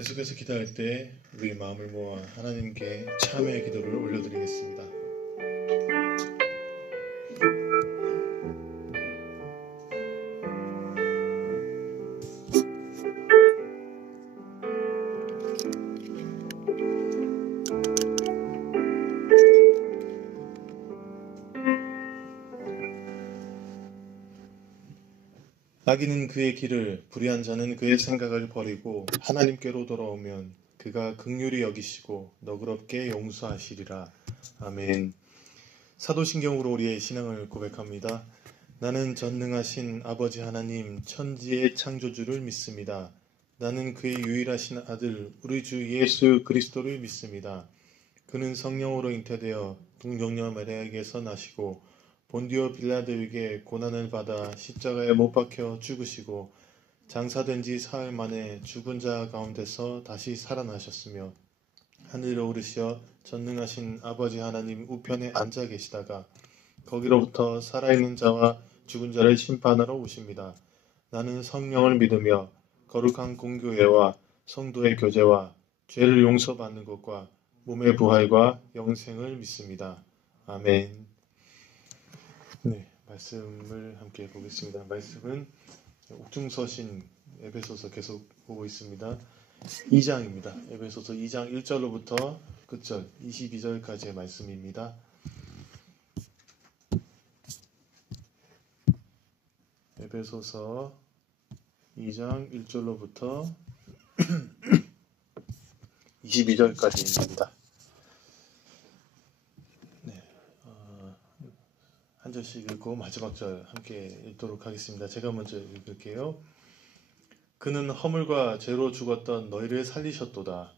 계속해서 기도할 때 우리 마음을 모아 하나님께 참회의 기도를 올려드리겠습니다. 악인은 그의 길을, 불의한 자는 그의 생각을 버리고 하나님께로 돌아오면 그가 긍휼히 여기시고 너그럽게 용서하시리라. 아멘. 사도신경으로 우리의 신앙을 고백합니다. 나는 전능하신 아버지 하나님 천지의 창조주를 믿습니다. 나는 그의 유일하신 아들 우리 주 예수 그리스도를 믿습니다. 그는 성령으로 잉태되어 동정녀 마리아에게서 나시고 본디오 빌라도에게 고난을 받아 십자가에 못 박혀 죽으시고 장사된 지 사흘 만에 죽은 자 가운데서 다시 살아나셨으며 하늘에 오르시어 전능하신 아버지 하나님 우편에 앉아 계시다가 거기로부터 살아있는 자와 죽은 자를 심판하러 오십니다. 나는 성령을 믿으며 거룩한 공교회와 성도의 교제와 죄를 용서받는 것과 몸의 부활과 영생을 믿습니다. 아멘. 네, 말씀을 함께 보겠습니다. 말씀은 옥중서신 에베소서 계속 보고 있습니다. 2장입니다. 에베소서 2장 1절로부터 끝절 22절까지의 말씀입니다. 에베소서 2장 1절로부터 22절까지입니다. 한 절씩 읽고 마지막 절 함께 읽도록 하겠습니다. 제가 먼저 읽을게요. 그는 허물과 죄로 죽었던 너희를 살리셨도다.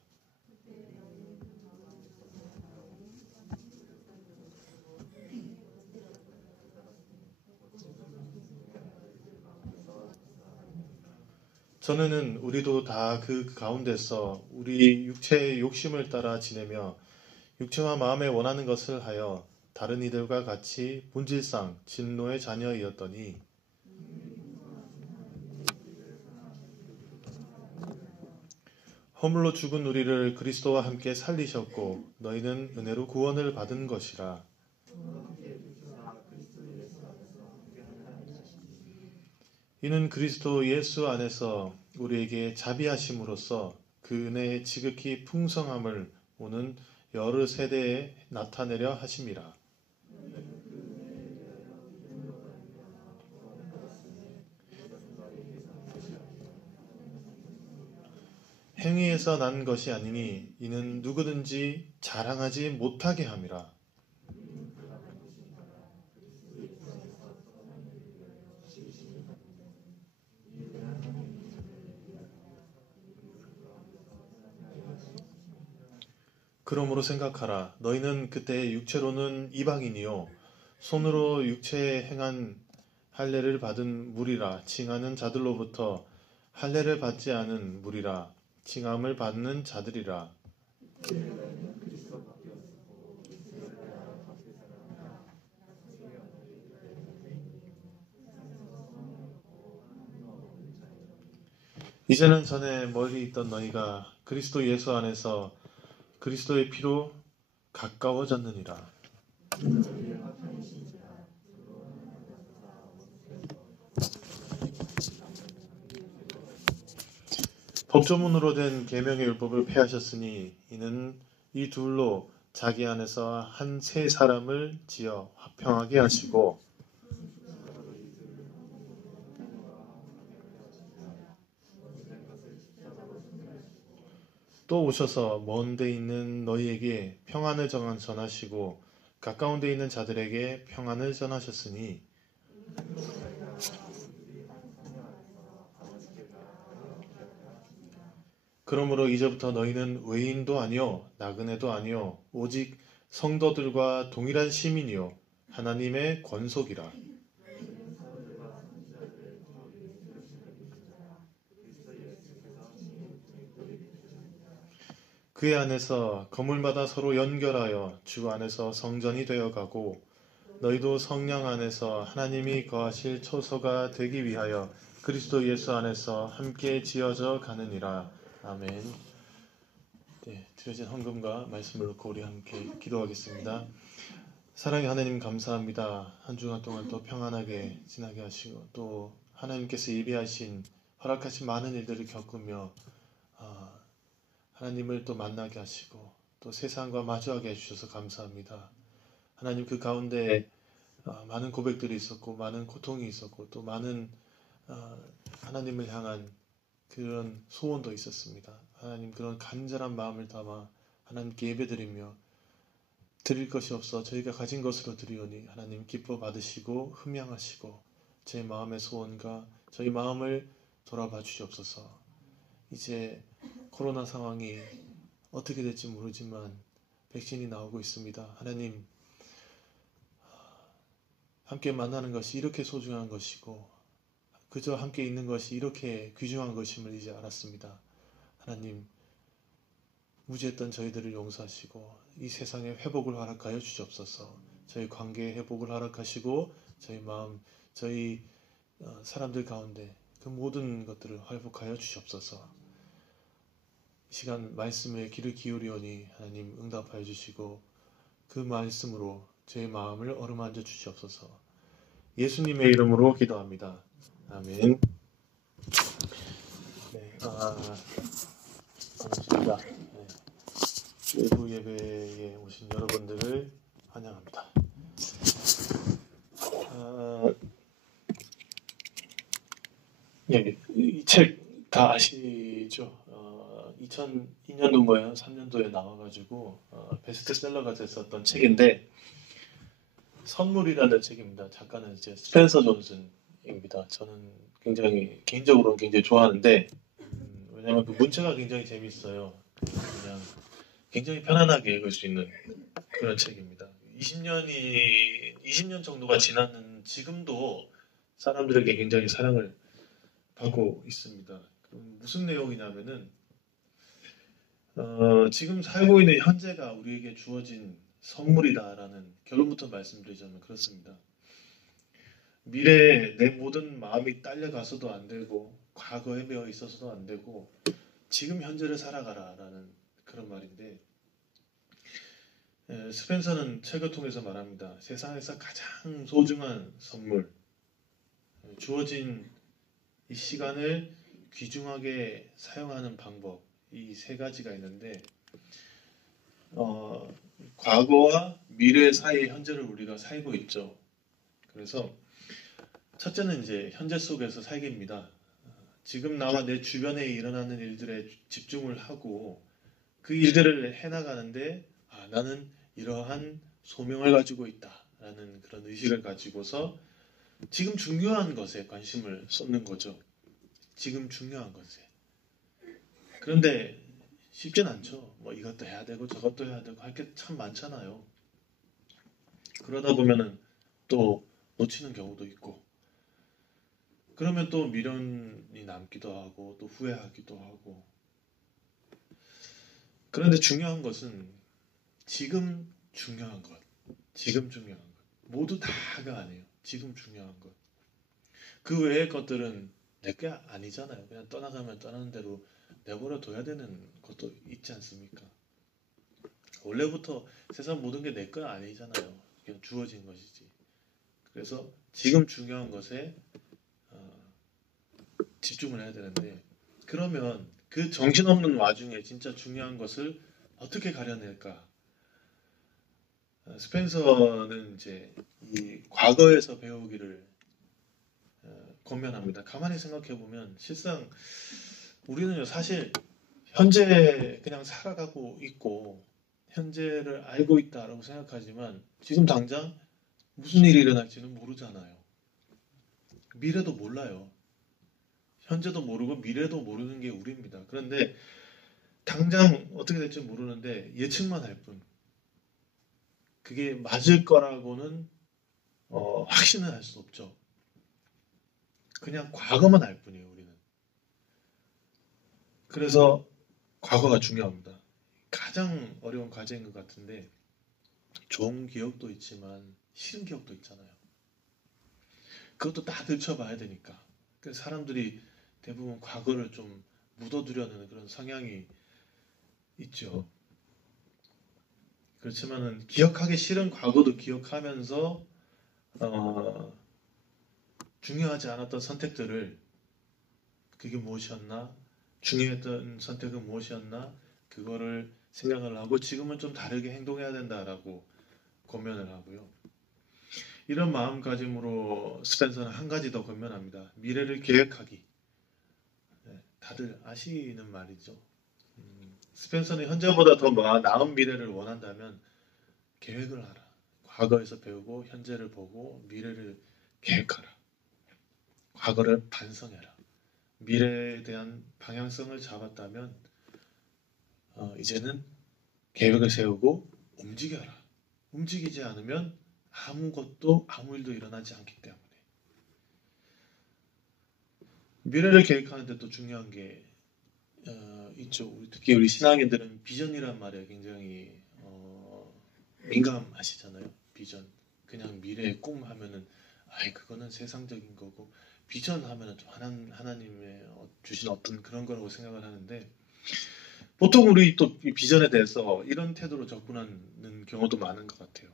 전에는 우리도 다 그 가운데서 우리 육체의 욕심을 따라 지내며 육체와 마음에 원하는 것을 하여 다른 이들과 같이 본질상 진노의 자녀이었더니 허물로 죽은 우리를 그리스도와 함께 살리셨고 너희는 은혜로 구원을 받은 것이라. 이는 그리스도 예수 안에서 우리에게 자비하심으로써 그 은혜의 지극히 풍성함을 오는 여러 세대에 나타내려 하심이라. 행위에서 난 것이 아니니 이는 누구든지 자랑하지 못하게 함이라. 그러므로 생각하라. 너희는 그때 육체로는 이방인이요 손으로 육체에 행한 할례를 받은 무리라 칭하는 자들로부터 할례를 받지 않은 무리라 칭함을 받는 자들이라. 이제는 전에 멀리 있던 너희가 그리스도 예수 안에서 그리스도의 피로 가까워졌느니라. 법조문으로 된 계명의 율법을 폐하셨으니 이는 이 둘로 자기 안에서 한 세 사람을 지어 화평하게 하시고 또 오셔서 먼 데 있는 너희에게 평안을 전하시고 가까운 데 있는 자들에게 평안을 전하셨으니 그러므로 이제부터 너희는 외인도 아니요 나그네도 아니요 오직 성도들과 동일한 시민이요 하나님의 권속이라. 그의 안에서 건물마다 서로 연결하여 주 안에서 성전이 되어가고 너희도 성령 안에서 하나님이 거하실 처소가 되기 위하여 그리스도 예수 안에서 함께 지어져 가느니라. 아멘. 드려진 헌금과 말씀을 놓고 우리 함께 기도하겠습니다. 사랑의 하나님 감사합니다. 한 주간 동안 또 평안하게 지나게 하시고 또 하나님께서 예비하신 허락하신 많은 일들을 겪으며 하나님을 또 만나게 하시고 또 세상과 마주하게 해주셔서 감사합니다. 하나님 그 가운데 많은 고백들이 있었고 많은 고통이 있었고 또 많은 하나님을 향한 그런 소원도 있었습니다. 하나님 그런 간절한 마음을 담아 하나님께 예배드리며 드릴 것이 없어 저희가 가진 것으로 드리오니 하나님 기뻐 받으시고 흠양하시고 제 마음의 소원과 저희 마음을 돌아봐 주시옵소서. 이제 코로나 상황이 어떻게 될지 모르지만 백신이 나오고 있습니다. 하나님 함께 만나는 것이 이렇게 소중한 것이고 그저 함께 있는 것이 이렇게 귀중한 것임을 이제 알았습니다. 하나님 무지했던 저희들을 용서하시고 이 세상에 회복을 허락하여 주시옵소서. 저희 관계의 회복을 허락하시고 저희 마음, 저희 사람들 가운데 그 모든 것들을 회복하여 주시옵소서. 이 시간 말씀에 귀를 기울이오니 하나님 응답하여 주시고 그 말씀으로 제 마음을 어루만져 주시옵소서. 예수님의 이름으로 기도합니다. 아멘. 반갑습니다. 외부 예배에 오신 여러분들을 환영합니다. 이 책 다 아시죠? 2002년도 뭐예요? 3년도에 나와가지고 베스트셀러가 됐었던 책인데 선물이라는 책입니다. 작가는 이제 스펜서 존슨입니다. 저는 개인적으로 굉장히 좋아하는데 왜냐하면 그 문체가 굉장히 재밌어요. 그냥 굉장히 편안하게 읽을 수 있는 그런 책입니다. 20년 정도가 지났는 지금도 사람들에게 굉장히 사랑을 받고 있습니다. 그럼 무슨 내용이냐면은 지금 살고 있는 현재가 우리에게 주어진 선물이다라는 결론부터 말씀드리자면 그렇습니다. 미래에 내 모든 마음이 딸려가서도 안 되고 과거에 배어 있어서도 안 되고 지금 현재를 살아가라라는 그런 말인데 스펜서는 책을 통해서 말합니다. 세상에서 가장 소중한 선물, 주어진 이 시간을 귀중하게 사용하는 방법, 이 세 가지가 있는데 과거와 미래 사이의 현재를 우리가 살고 있죠. 그래서 첫째는 이제 현재 속에서 살기입니다. 지금 나와 내 주변에 일어나는 일들에 집중을 하고 그 일들을 해나가는데 나는 이러한 소명을 가지고 있다라는 그런 의식을 가지고서 지금 중요한 것에 관심을 쏟는 거죠. 지금 중요한 것에. 그런데 쉽진 않죠. 뭐 이것도 해야 되고 저것도 해야 되고 할 게 참 많잖아요. 그러다 보면은 또 놓치는 경우도 있고 그러면 또 미련이 남기도 하고 또 후회하기도 하고 그런데 중요한 것은 지금 중요한 것 모두 다가 아니에요. 지금 중요한 것. 그 외의 것들은 내 게 아니잖아요. 그냥 떠나가면 떠나는 대로 내버려 둬야 되는 것도 있지 않습니까? 원래부터 세상 모든 게 내 거 아니잖아요. 그냥 주어진 것이지. 그래서 지금 중요한 것에 집중을 해야 되는데 그러면 그 정신없는 와중에 진짜 중요한 것을 어떻게 가려낼까? 스펜서는 이제 이 과거에서 배우기를 권면합니다. 가만히 생각해 보면 실상 우리는 사실 현재 그냥 살아가고 있고 현재를 알고 있다라고 생각하지만 지금 당장 무슨 일이 일어날지는 모르잖아요. 미래도 몰라요. 현재도 모르고 미래도 모르는 게 우리입니다. 그런데 당장 어떻게 될지 모르는데 예측만 할 뿐. 그게 맞을 거라고는 확신은 할 수 없죠. 그냥 과거만 알 뿐이에요, 우리는. 그래서 과거가 중요합니다. 가장 어려운 과제인 것 같은데 좋은 기억도 있지만 싫은 기억도 있잖아요. 그것도 다 들춰봐야 되니까. 그래서 사람들이 대부분 과거를 좀 묻어두려는 그런 성향이 있죠. 그렇지만은 기억하기 싫은 과거도 기억하면서 중요하지 않았던 선택들을 그게 무엇이었나? 중요했던 선택은 무엇이었나? 그거를 생각을 하고 지금은 좀 다르게 행동해야 된다라고 권면을 하고요. 이런 마음가짐으로 스펜서는 한 가지 더 권면합니다. 미래를 계획하기. 다들 아시는 말이죠. 스펜서는 현재보다 더 나은 미래를 원한다면 계획을 하라. 과거에서 배우고 현재를 보고 미래를 계획하라. 과거를 반성해라. 미래에 대한 방향성을 잡았다면 이제는 계획을 세우고 움직여라. 움직이지 않으면 아무 일도 일어나지 않기 때문에. 미래를 계획하는데 또 중요한 게 있죠. 특히 우리 신앙인들은 비전이란 말에 굉장히 민감하시잖아요. 비전. 그냥 미래의 꿈 하면은 그거는 세상적인 거고 비전 하면은 좀 하나님의 주신 어떤 그런 거라고 생각을 하는데 보통 우리 또 이 비전에 대해서 이런 태도로 접근하는 경우도 많은 것 같아요.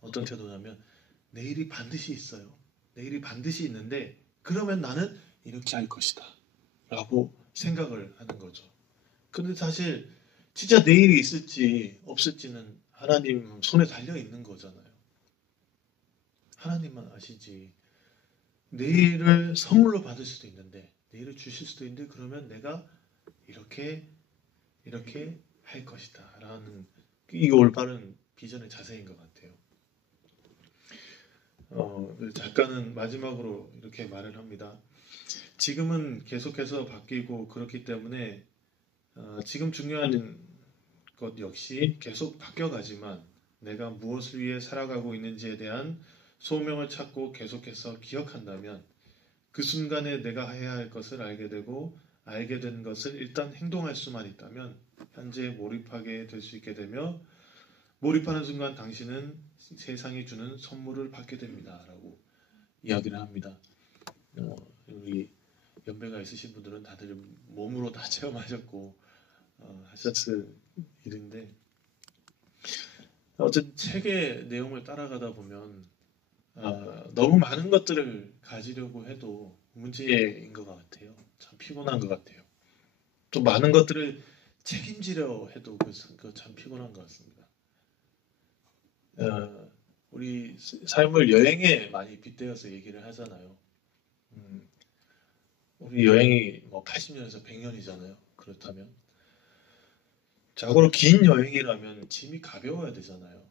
어떤 태도냐면 내일이 반드시 있어요. 내일이 반드시 있는데 그러면 나는 이렇게 할 것이다. 라고 생각을 하는 거죠. 근데 사실 진짜 내일이 있을지 없을지는 하나님 손에 달려 있는 거잖아요. 하나님만 아시지. 내일을 선물로 받을 수도 있는데 내일을 주실 수도 있는데 그러면 내가 이렇게 할 것이다 라는 이게 올바른 비전의 자세인 것 같아요. 작가는 마지막으로 이렇게 말을 합니다. 지금은 계속해서 바뀌고 그렇기 때문에 지금 중요한 것 역시 계속 바뀌어가지만 내가 무엇을 위해 살아가고 있는지에 대한 소명을 찾고 계속해서 기억한다면 그 순간에 내가 해야 할 것을 알게 되고 알게 된 것을 일단 행동할 수만 있다면 현재에 몰입하게 될 수 있게 되며 몰입하는 순간 당신은 세상이 주는 선물을 받게 됩니다. 라고 이야기를 합니다. 우리 연배가 있으신 분들은 다들 몸으로 다 체험하셨고 하셨을 일인데 어쨌든 책의 내용을 따라가다 보면 너무 많은 것들을 가지려고 해도 문제인 것 같아요. 참 피곤한 것 같아요. 또 많은 것들을 책임지려 해도 그거 참 피곤한 것 같습니다. 우리 삶을 여행에 많이 빗대어서 얘기를 하잖아요. 우리 여행이 뭐 80년에서 100년이잖아요. 그렇다면 자고로 긴 여행이라면 짐이 가벼워야 되잖아요.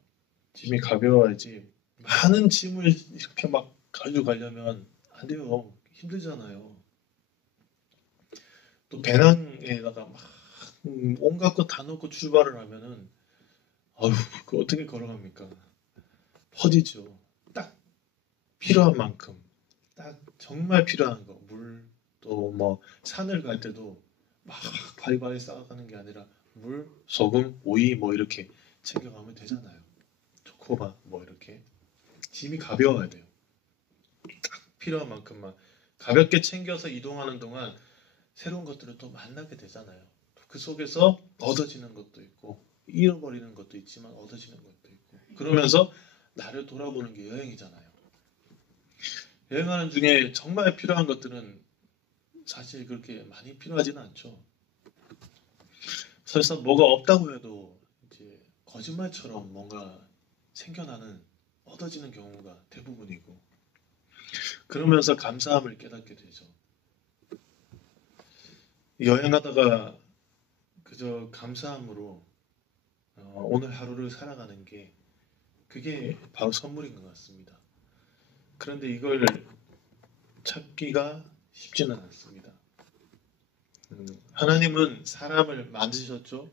짐이 가벼워야지 많은 짐을 이렇게 막 가져가려면 안 돼요. 힘들잖아요. 또 배낭에다가 막 온갖 거 다 넣고 출발을 하면은 그 어떻게 걸어갑니까? 퍼지죠. 딱 필요한 만큼 딱 정말 필요한 거 물 또 뭐 산을 갈 때도 막 바리바리 쌓아가는 게 아니라 물, 소금, 오이 뭐 이렇게 챙겨가면 되잖아요. 초코바 뭐 이렇게 짐이 가벼워야 돼요. 딱 필요한 만큼만 가볍게 챙겨서 이동하는 동안 새로운 것들을 또 만나게 되잖아요. 그 속에서 얻어지는 것도 있고 잃어버리는 것도 있지만 얻어지는 것도 있고 그러면서 나를 돌아보는 게 여행이잖아요. 여행하는 중에 정말 필요한 것들은 사실 그렇게 많이 필요하지는 않죠. 설사 뭐가 없다고 해도 이제 거짓말처럼 뭔가 생겨나는 얻어지는 경우가 대부분이고 그러면서 감사함을 깨닫게 되죠. 여행하다가 그저 감사함으로 오늘 하루를 살아가는 게 그게 바로 선물인 것 같습니다. 그런데 이걸 찾기가 쉽지는 않습니다. 하나님은 사람을 만드셨죠.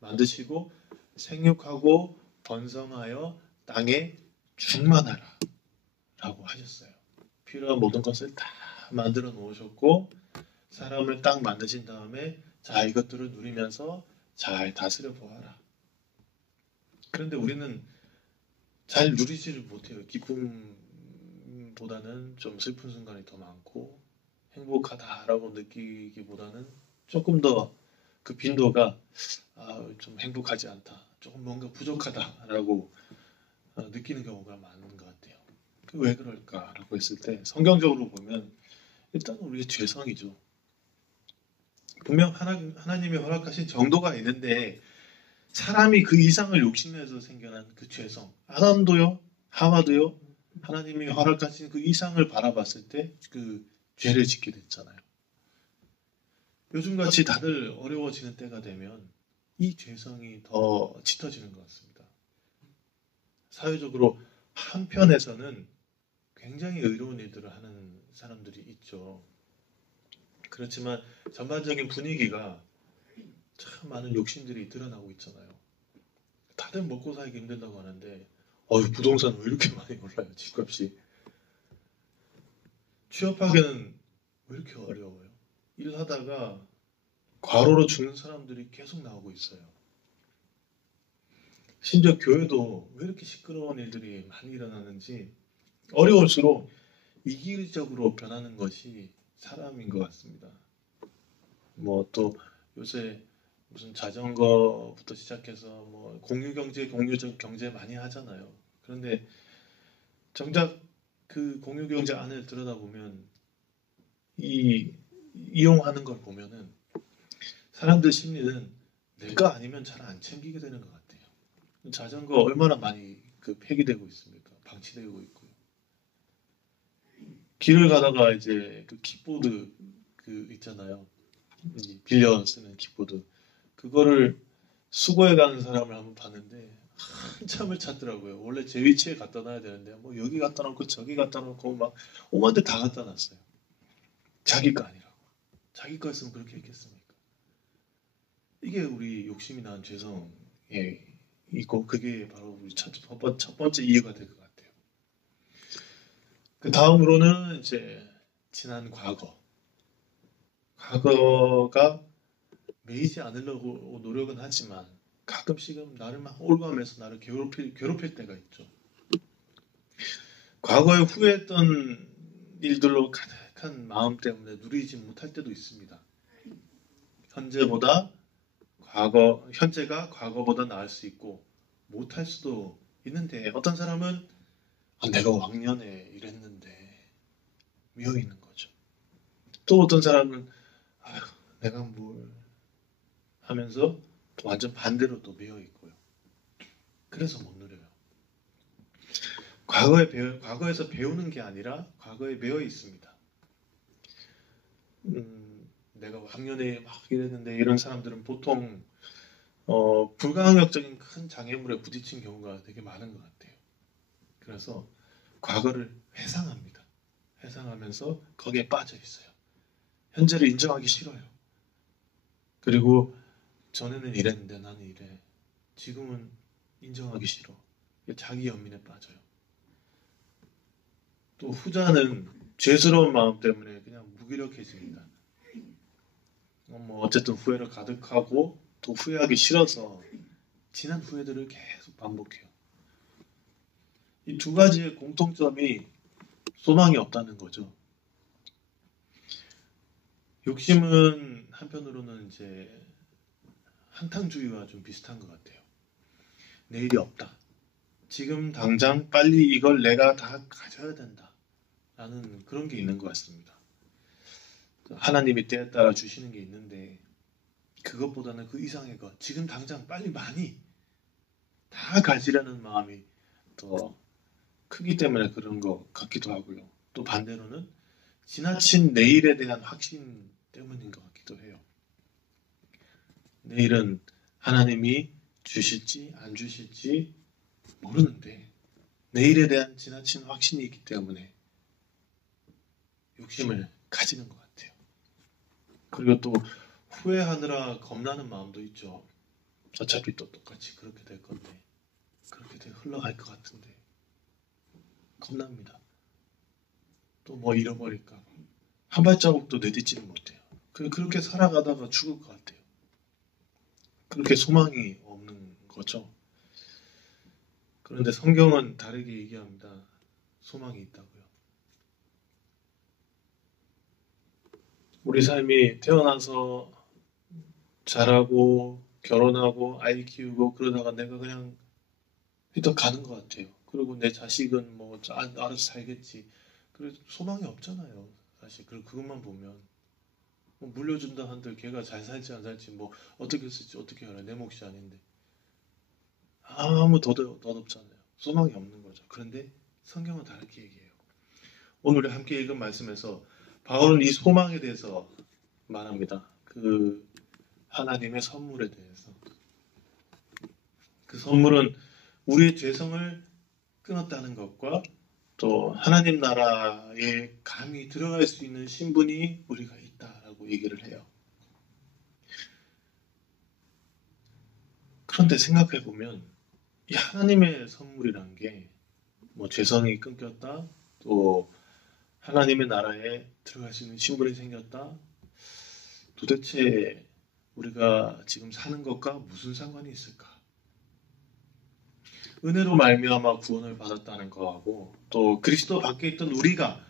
만드시고 생육하고 번성하여 땅에 충만하라 라고 하셨어요. 필요한 모든 것을 다 만들어 놓으셨고 사람을 딱 만드신 다음에 자 이것들을 누리면서 잘 다스려 보아라. 그런데 우리는 잘 누리지를 못해요. 기쁨보다는 좀 슬픈 순간이 더 많고 행복하다라고 느끼기보다는 조금 더 그 빈도가 좀 행복하지 않다, 조금 뭔가 부족하다라고 느끼는 경우가 많은 것 같아요. 왜 그럴까라고 했을 때 성경적으로 보면 일단 우리의 죄성이죠. 분명 하나님이 허락하신 정도가 있는데 사람이 그 이상을 욕심내서 생겨난 그 죄성, 아담도요, 하와도요, 하나님이 허락하신 그 이상을 바라봤을 때 그 죄를 짓게 됐잖아요. 요즘같이 다들 어려워지는 때가 되면 이 죄성이 더 짙어지는 것 같습니다. 사회적으로 한편에서는 굉장히 의로운 일들을 하는 사람들이 있죠. 그렇지만 전반적인 분위기가 참 많은 욕심들이 드러나고 있잖아요. 다들 먹고 살기 힘들다고 하는데 부동산 왜 이렇게 많이 올라요? 집값이. 취업하기는 왜 이렇게 어려워요? 일하다가 과로로 죽는 사람들이 계속 나오고 있어요. 심지어 교회도 왜 이렇게 시끄러운 일들이 많이 일어나는지 어려울수록 이기적으로 변하는 것이 사람인 것 같습니다. 뭐 또 요새 무슨 자전거부터 시작해서 뭐 공유경제, 공유적 경제 많이 하잖아요. 그런데 정작 그 공유경제 안을 들여다보면 이용하는 걸 보면은 사람들 심리는 내가 아니면 잘 안 챙기게 되는 것 같아요. 자전거 얼마나 많이 폐기되고 있습니까? 방치되고 있고요. 길을 가다가 이제 그 킥보드 있잖아요. 빌려 쓰는 킥보드. 그거를 수거해 가는 사람을 한번 봤는데 한참을 찾더라고요. 원래 제 위치에 갖다 놔야 되는데 뭐 여기 갖다 놓고 저기 갖다 놓고 막 오만 데 다 갖다 놨어요. 자기 거 아니라고. 자기 거였으면 그렇게 했겠습니까? 이게 우리 욕심이 난 죄성에 있고 그게 바로 우리 첫 번째 이유가 될 것 같아요. 그 다음으로는 이제 지난 과거가 매이지 않으려고 노력은 하지만 가끔씩은 나를 막 올가면서 나를 괴롭힐 때가 있죠. 과거에 후회했던 일들로 가득한 마음 때문에 누리지 못할 때도 있습니다. 현재가 과거보다 나을 수 있고 못할 수도 있는데 어떤 사람은 내가 왕년에 이랬는데 미어 있는 거죠. 또 어떤 사람은 내가 뭘 하면서 또 완전 반대로 또 미어 있고요. 그래서 못 누려요. 과거에서 배우는 게 아니라 과거에 매여 있습니다. 내가 왕년에 막 이랬는데 이런 사람들은 보통 불가항력적인 큰 장애물에 부딪힌 경우가 되게 많은 것 같아요. 그래서 과거를 회상합니다. 회상하면서 거기에 빠져 있어요. 현재를 인정하기 싫어요. 그리고 전에는 이랬는데 나는 이래. 지금은 인정하기 싫어. 자기 연민에 빠져요. 또 후자는 죄스러운 마음 때문에 그냥 무기력해집니다. 어쨌든 후회를 가득하고 또 후회하기 싫어서 지난 후회들을 계속 반복해요. 이 두 가지의 공통점이 소망이 없다는 거죠. 욕심은 한편으로는 이제 한탕주의와 좀 비슷한 것 같아요. 내일이 없다. 지금 당장 빨리 이걸 내가 다 가져야 된다. 라는 그런 게 있는 것 같습니다. 하나님이 때에 따라 주시는 게 있는데 그것보다는 그 이상의 것, 지금 당장 빨리 많이 다 가지려는 마음이 더 크기 때문에 그런 것 같기도 하고요. 또 반대로는 지나친 내일에 대한 확신 때문인 것 같기도 해요. 내일은 하나님이 주실지 안 주실지 모르는데 내일에 대한 지나친 확신이 있기 때문에 욕심을 가지는 것 같아요. 그리고 또 후회하느라 겁나는 마음도 있죠. 어차피 또 똑같이 그렇게 될 건데 그렇게 흘러갈 것 같은데 겁납니다. 또 뭐 잃어버릴까 한 발자국도 내딛지는 못해요. 그렇게 살아가다가 죽을 것 같아요. 그렇게 소망이 없는 거죠. 그런데 성경은 다르게 얘기합니다. 소망이 있다고요. 우리 삶이 태어나서 자라고 결혼하고 아이 키우고 그러다가 내가 그냥 휘떡 가는 것 같아요. 그리고 내 자식은 뭐 알아서 살겠지. 그래서 소망이 없잖아요. 사실 그것만 보면 뭐 물려준다 한들 걔가 잘 살지 안 살지 뭐 어떻게 쓸지 어떻게 알아. 내 몫이 아닌데 아무 덧없잖아요. 소망이 없는 거죠. 그런데 성경은 다르게 얘기해요. 오늘 우리 함께 읽은 말씀에서 바울은 이 소망에 대해서 말합니다. 그 하나님의 선물에 대해서. 그 선물은 우리의 죄성을 끊었다는 것과 또 하나님 나라에 감히 들어갈 수 있는 신분이 우리가 있다라고 얘기를 해요. 그런데 생각해 보면 이 하나님의 선물이란 게 뭐 죄성이 끊겼다, 또 하나님의 나라에 들어갈 수 있는 신분이 생겼다. 도대체 우리가 지금 사는 것과 무슨 상관이 있을까? 은혜로 말미암아 구원을 받았다는 거하고 또 그리스도 밖에 있던 우리가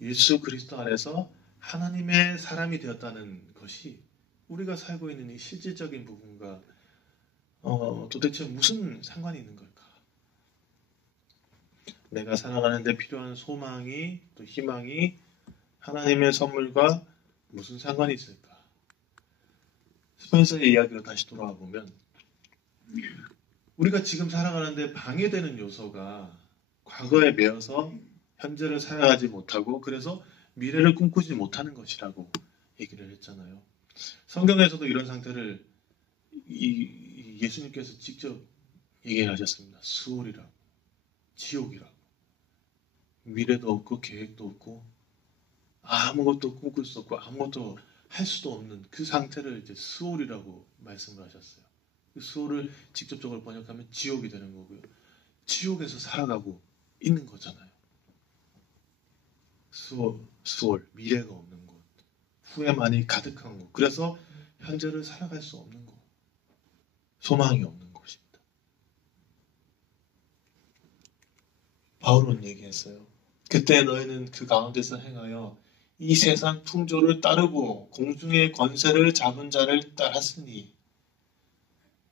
예수 그리스도 안에서 하나님의 사람이 되었다는 것이 우리가 살고 있는 이 실질적인 부분과 도대체 무슨 상관이 있는 걸까? 내가 살아가는 데 필요한 소망이 또 희망이 하나님의 선물과 무슨 상관이 있을까? 스펜서의 이야기로 다시 돌아와 보면 우리가 지금 살아가는데 방해되는 요소가 과거에 매여서 현재를 살아가지 못하고 그래서 미래를 꿈꾸지 못하는 것이라고 얘기를 했잖아요. 성경에서도 이런 상태를 예수님께서 직접 얘기하셨습니다. 수월이라고, 지옥이라고. 미래도 없고 계획도 없고 아무것도 꿈꿀 수 없고 아무것도 할 수도 없는 그 상태를 이제 수월이라고 말씀을 하셨어요. 그 수월을 직접적으로 번역하면 지옥이 되는 거고요. 지옥에서 살아가고 있는 거잖아요. 수월, 미래가 없는 곳, 후회만이 가득한 곳. 그래서 현재를 살아갈 수 없는 곳, 소망이 없는 곳입니다. 바울은 얘기했어요. 그때 너희는 그 가운데서 행하여 이 세상 풍조를 따르고 공중의 권세를 잡은 자를 따랐으니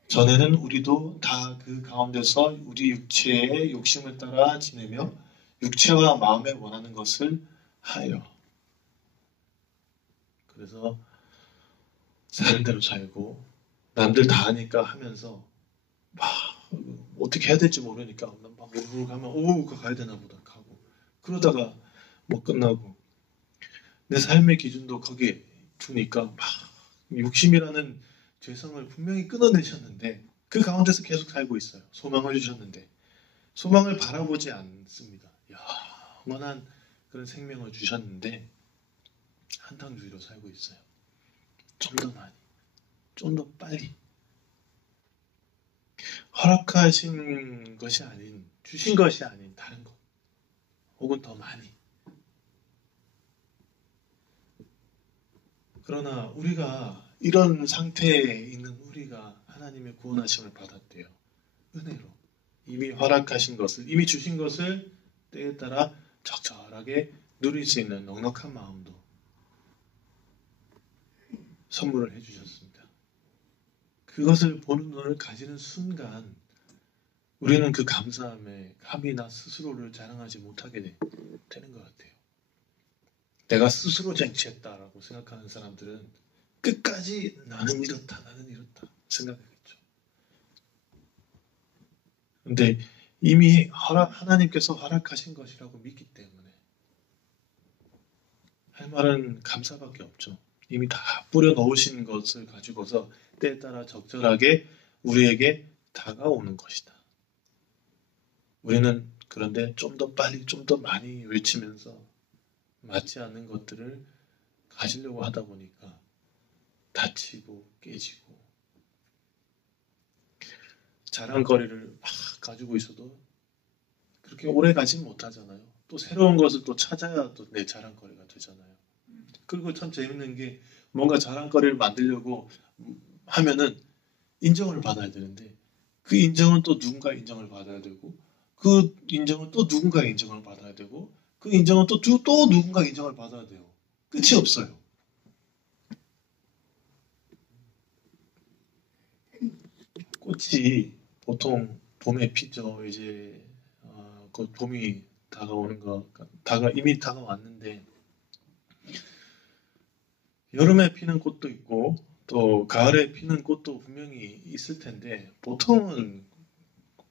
전에는 우리도 다 그 가운데서 우리 육체의 욕심을 따라 지내며 육체와 마음에 원하는 것을 하여 그래서 사는 대로 살고 남들 다 하니까 하면서 막 어떻게 해야 될지 모르니까 막 우르르 가면 오 그거 가야 되나 보다 가고 그러다가 뭐 끝나고 내 삶의 기준도 거기에 두니까 막 욕심이라는 죄성을 분명히 끊어내셨는데 그 가운데서 계속 살고 있어요. 소망을 주셨는데 소망을 바라보지 않습니다. 영원한 그런 생명을 주셨는데 한탕주의로 살고 있어요. 좀 더 많이, 좀 더 빨리 허락하신 것이 아닌 주신 것이 아닌 다른 것 혹은 더 많이. 그러나 우리가 이런 상태에 있는 우리가 하나님의 구원하심을 받았대요. 은혜로 이미 허락하신 것을 이미 주신 것을 때에 따라 적절하게 누릴 수 있는 넉넉한 마음도 선물을 해주셨습니다. 그것을 보는 눈을 가지는 순간 우리는 그 감사함에 감히 나 스스로를 자랑하지 못하게 되는 것 같아요. 내가 스스로 쟁취했다라고 생각하는 사람들은 끝까지 나는 이렇다 생각하겠죠. 근데 이미 하나님께서 허락하신 것이라고 믿기 때문에 할 말은 감사밖에 없죠. 이미 다 뿌려 넣으신 것을 가지고서 때에 따라 적절하게 우리에게 다가오는 것이다. 우리는 그런데 좀 더 빨리, 좀 더 많이 외치면서 맞지 않는 것들을 가지려고 하다 보니까 다치고 깨지고 자랑거리를 막 가지고 있어도 그렇게 오래 가진 못하잖아요. 또 새로운 것을 또 찾아야 또 내 자랑거리가 되잖아요. 그리고 참 재밌는 게 뭔가 자랑거리를 만들려고 하면은 인정을 받아야 되는데 그 인정은 또 누군가 인정을 받아야 되고 그 인정은 또 누군가 인정을 받아야 되고 그 인정은 또 누군가 인정을 받아야 돼요. 끝이 없어요. 꽃이 보통 봄에 피죠. 이제 그 봄이 다가오는 이미 다가왔는데 여름에 피는 꽃도 있고 또 가을에 피는 꽃도 분명히 있을 텐데 보통은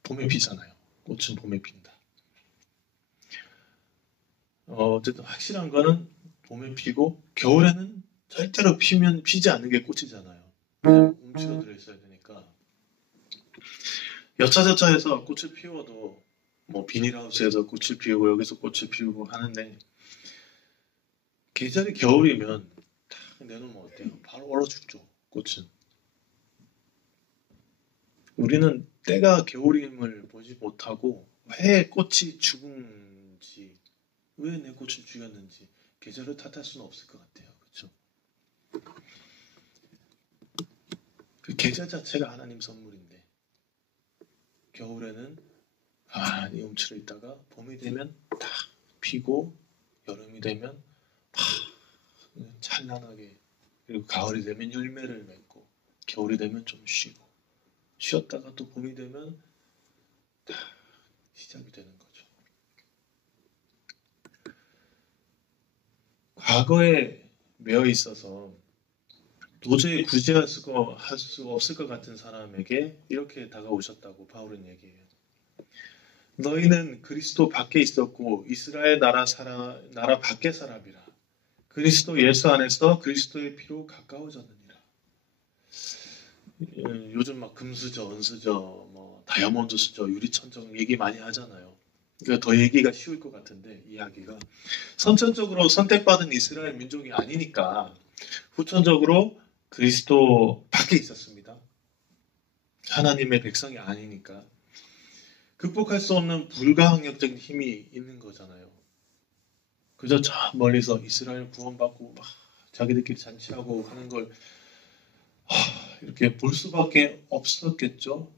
봄에 피잖아요. 꽃은 봄에 핀다. 어쨌든 확실한 거는 봄에 피고 겨울에는 절대로 피지 않는 게 꽃이잖아요. 움츠러들어 있어야 되니까 여차저차해서 꽃을 피워도 뭐 비닐하우스에서 꽃을 피우고 여기서 꽃을 피우고 하는데 계절이 겨울이면 딱 내놓으면 어때요? 바로 얼어 죽죠. 꽃은. 우리는 때가 겨울임을 보지 못하고 왜 꽃이 죽은지, 왜 내 꽃을 죽였는지 계절을 탓할 수는 없을 것 같아요. 그렇죠? 그 계절 자체가 하나님 선물인데 겨울에는 가만히 움츠러 있다가 봄이 되면 딱 피고 여름이 되면 찬란하게 그리고 가을이 되면 열매를 맺고 겨울이 되면 좀 쉬고 쉬었다가 또 봄이 되면 다 시작이 되는 거죠. 과거에 매여 있어서 도저히 구제할 수가 없을 것 같은 사람에게 이렇게 다가오셨다고 바울은 얘기해요. 너희는 그리스도 밖에 있었고 이스라엘 나라 밖의 사람이라. 그리스도 예수 안에서 그리스도의 피로 가까워졌느니라. 요즘 막 금수저, 은수저, 뭐 다이아몬드 수저, 유리천정 얘기 많이 하잖아요. 그러니까 더 얘기가 쉬울 것 같은데 이야기가 선천적으로 선택받은 이스라엘 민족이 아니니까 후천적으로 그리스도 밖에 있었습니다. 하나님의 백성이 아니니까 극복할 수 없는 불가항력적인 힘이 있는 거잖아요. 그저 저 멀리서 이스라엘 구원받고 막 자기들끼리 잔치하고 하는 걸 이렇게 볼 수밖에 없었겠죠.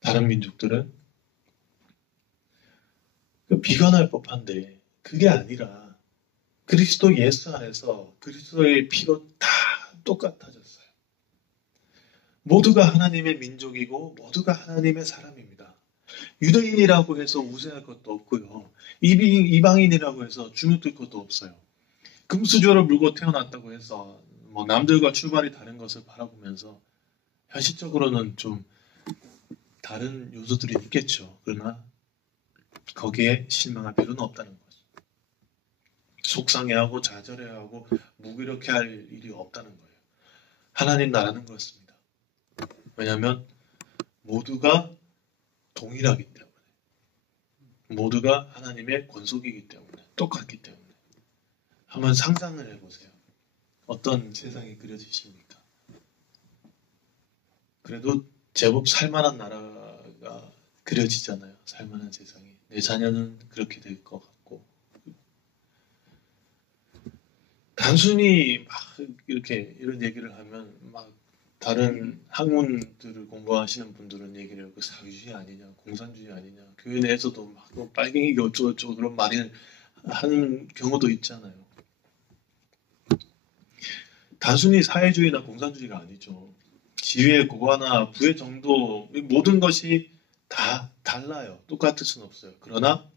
다른 민족들은. 비관할 법한데 그게 아니라 그리스도 예수 안에서 그리스도의 피로 다 똑같아졌어요. 모두가 하나님의 민족이고 모두가 하나님의 사람입니다. 유대인이라고 해서 우세할 것도 없고요. 이방인이라고 해서 주눅들 것도 없어요. 금수저를 물고 태어났다고 해서 뭐 남들과 출발이 다른 것을 바라보면서 현실적으로는 좀 다른 요소들이 있겠죠. 그러나 거기에 실망할 필요는 없다는 거죠. 속상해하고 좌절해하고 무기력해할 일이 없다는 거예요. 하나님 나라는 그렇습니다. 왜냐하면 모두가 동일하기 때문에 모두가 하나님의 권속이기 때문에 똑같기 때문에 한번 상상을 해보세요. 어떤 세상이 그려지십니까? 그래도 제법 살만한 나라가 그려지잖아요. 살만한 세상이. 내 자녀는 그렇게 될 것 같고 단순히 막 이렇게 이런 얘기를 하면 막 다른 학문들을 공부하시는 분들은 얘기를 해요. 그 사회주의 아니냐, 공산주의 아니냐. 교회 내에서도 막 빨갱이 어쩌고저쩌고 그런 말을 하는 경우도 있잖아요. 단순히 사회주의나 공산주의가 아니죠. 지위의 고하나 부의 정도 모든 것이 다 달라요. 똑같을 수는 없어요. 그러나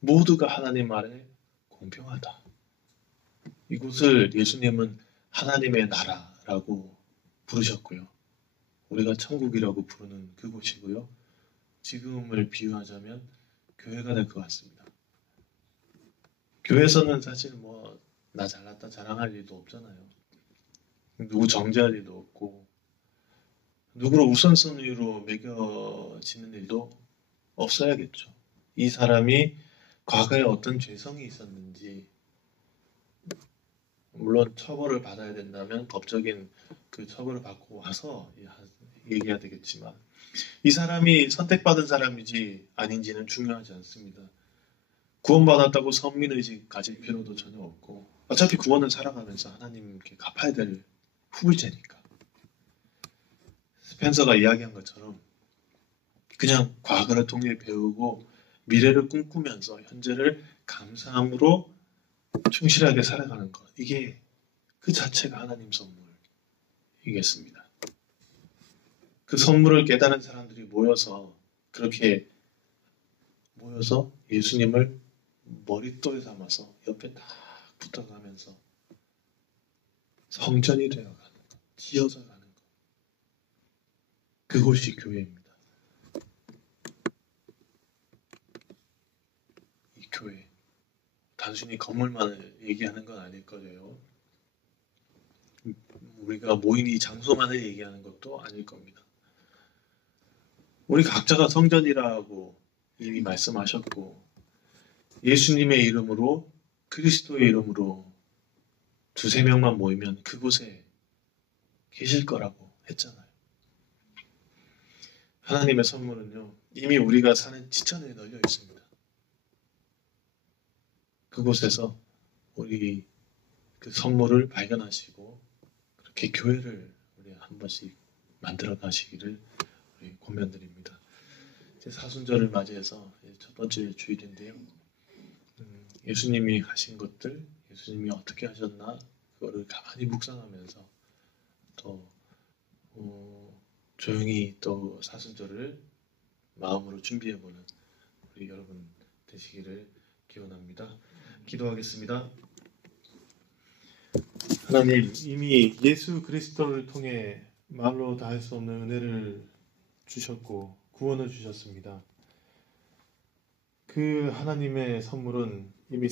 모두가 하나님 아래 공평하다. 이곳을 예수님은 하나님의 나라라고 부르셨고요. 우리가 천국이라고 부르는 그곳이고요. 지금을 비유하자면 교회가 될 것 같습니다. 교회에서는 사실 뭐 나 잘났다 자랑할 일도 없잖아요. 누구 정죄할 일도 없고 누구를 우선순위로 매겨지는 일도 없어야겠죠. 이 사람이 과거에 어떤 죄성이 있었는지 물론 처벌을 받아야 된다면 법적인 그 처벌을 받고 와서 얘기해야 되겠지만 이 사람이 선택받은 사람인지 아닌지는 중요하지 않습니다. 구원받았다고 선민의식 가질 필요도 전혀 없고 어차피 구원은 살아가면서 하나님께 갚아야 될 후불제니까. 스펜서가 이야기한 것처럼 그냥 과거를 통해 배우고 미래를 꿈꾸면서 현재를 감사함으로 충실하게 살아가는 것. 이게 그 자체가 하나님 선물이겠습니다. 그 선물을 깨닫는 사람들이 그렇게 모여서 예수님을 머릿돌 삼아서 옆에 딱 붙어가면서 성전이 되어가는 것, 지어져 가는 것. 그곳이 교회입니다. 이 교회. 단순히 건물만을 얘기하는 건 아닐 거예요. 우리가 모인 이 장소만을 얘기하는 것도 아닐 겁니다. 우리 각자가 성전이라고 이미 말씀하셨고, 예수님의 이름으로, 그리스도의 이름으로 두세 명만 모이면 그곳에 계실 거라고 했잖아요. 하나님의 선물은요, 이미 우리가 사는 지천에 널려 있습니다. 그곳에서 우리 그 선물을 발견하시고 그렇게 교회를 우리 한 번씩 만들어 가시기를 우리 권면드립니다. 이제 사순절을 맞이해서 첫 번째 주일인데요. 예수님이 하신 것들, 예수님이 어떻게 하셨나 그거를 가만히 묵상하면서 또 조용히 또 사순절을 마음으로 준비해보는 우리 여러분 되시기를 기원합니다. 기도하겠습니다. 하나님, 이미 예수 그리스도를 통해 말로 다 할 수 없는 은혜를 주셨고 구원을 주셨습니다. 그 하나님의 선물은 이미